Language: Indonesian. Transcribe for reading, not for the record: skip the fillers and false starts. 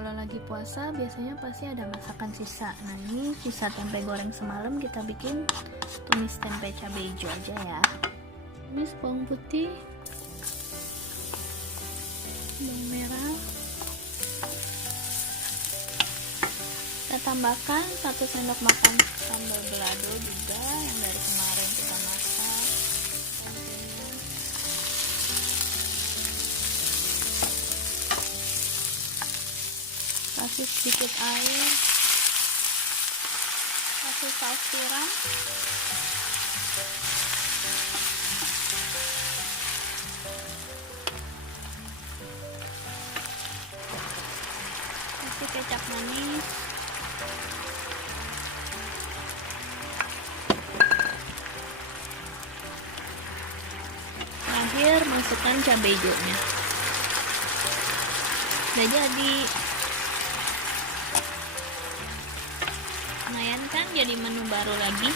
Kalau lagi puasa biasanya pasti ada masakan sisa. Nah ini sisa tempe goreng semalam, kita bikin tumis tempe cabai hijau aja ya. Tumis bawang putih, bawang merah. Kita tambahkan 1 sendok makan sambal balado juga yang dari kemarin kita masak. Kasih sedikit air, kasih saus tiram, kasih kecap manis, terakhir masukkan cabai hijaunya. Udah jadi. Lumayan kan, jadi menu baru lagi.